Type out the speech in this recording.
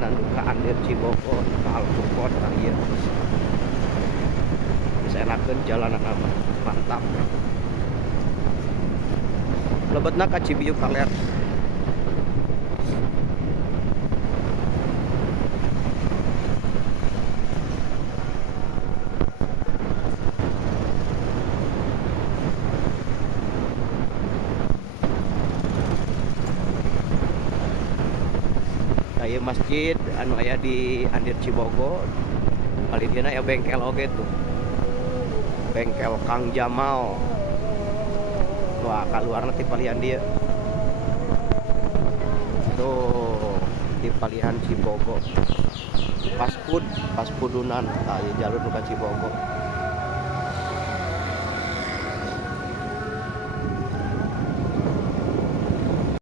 perjalanan ke Andir Cibogo kalku kota ieu. Bisa enakeun jalanan apa? Mantap. Lebetna ka Cibiuk Kaler. Aya masjid anu aya di Andir Cibogo. Kali dia ya bengkel oge tuh. Bengkel Kang Jamal. Wah, keluar nanti palihan dia. Tuh, di palihan Cibogo. Fast foodunan. Jalur ke Cibogo.